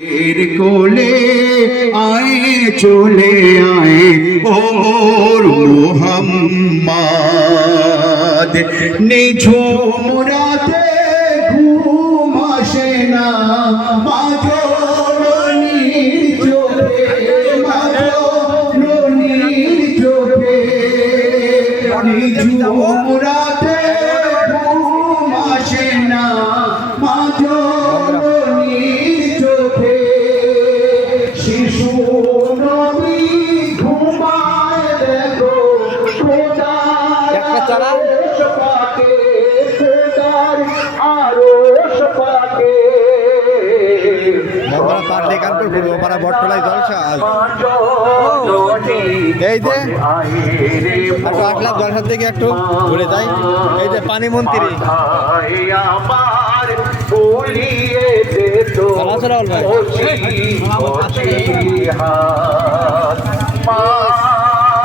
এর কোলে আয় চলে আয় ও মোর মোহাম্মদ। নিঝুম রাতে ঘুম আসে না মাজরনির চোখে মাজরনির চোখে। নিঝুম রাতে পারলে কানপুর পূর্ব পাড়া বটতলায় জলসা। আজ এই যে একটু আসলাম জলসার থেকে একটু ঘুরে যাই। এই যে পানি মন্ত্রী?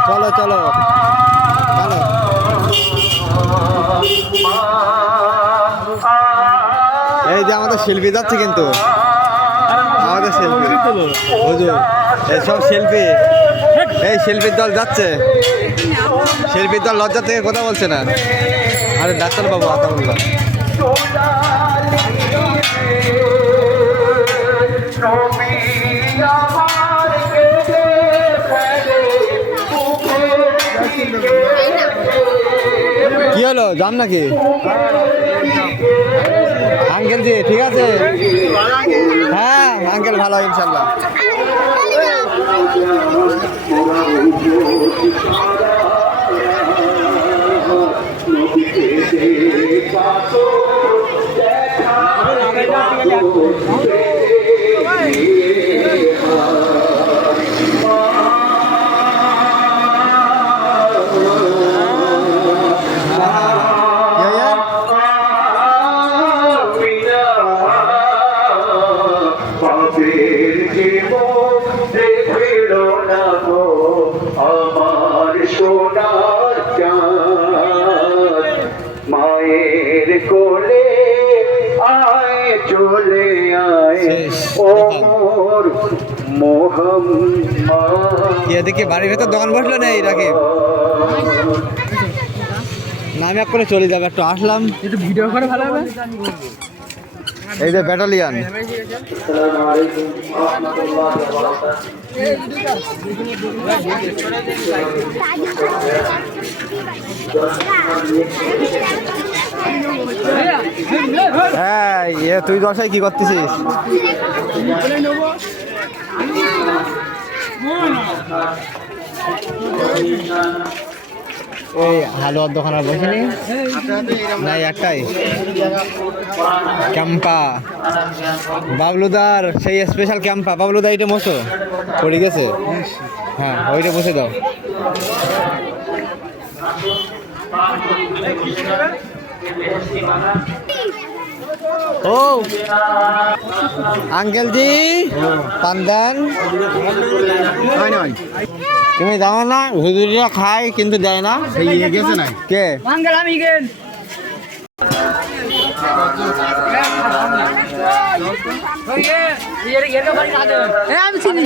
চলো। চলো। এই যে আমাদের শিল্পী যাচ্ছে কিন্তু। হুজুর, এই সব শিল্পী। এই শিল্পীর দল যাচ্ছে। শিল্পীর দল লজ্জা থেকে কথা বলছে না। আরে ডাক্তার বাবু আতাউল্লাহ কি হলো যান নাকি? আঙ্কেল জি, ঠিক আছে? হ্যাঁ আঙ্কেল ভালো ইনশাল্লাহ কোলে আয় চলে আয়। শেষ। ও মোর মোহাম্মদ। কি এদিকে বাড়ির ভেতর দোকান বসল নেই নাকি না আমি এক করে চলে যাবে একটু আসলাম। একটু ভিডিও করে ভালো হবে। এই যে ব্যাটালিয়ান হ্যাঁ ইয়ে তুই দশায় কি করতেছিস? এই, হালুয়ার দোকান আর বসেনি? নাই, একটাই। ক্যাম্পা। বাবলুদার সেই স্পেশাল ক্যাম্পা। বাবলুদা, এইটা বসো। পড়ে গেছে? হ্যাঁ ওইটা বসে দাও। ও। আঙ্কেল জি পান্দান তুমি দাও না হুজুরিরা খায় কিন্তু দেয় না। গেছে না কে? আঙ্কেল আমি আমি চিনি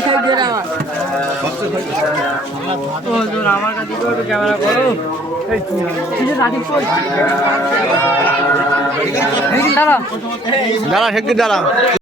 আমার কাছে ক্যামেরা করো। দাঁড়া দাঁড়া দাঁড়া।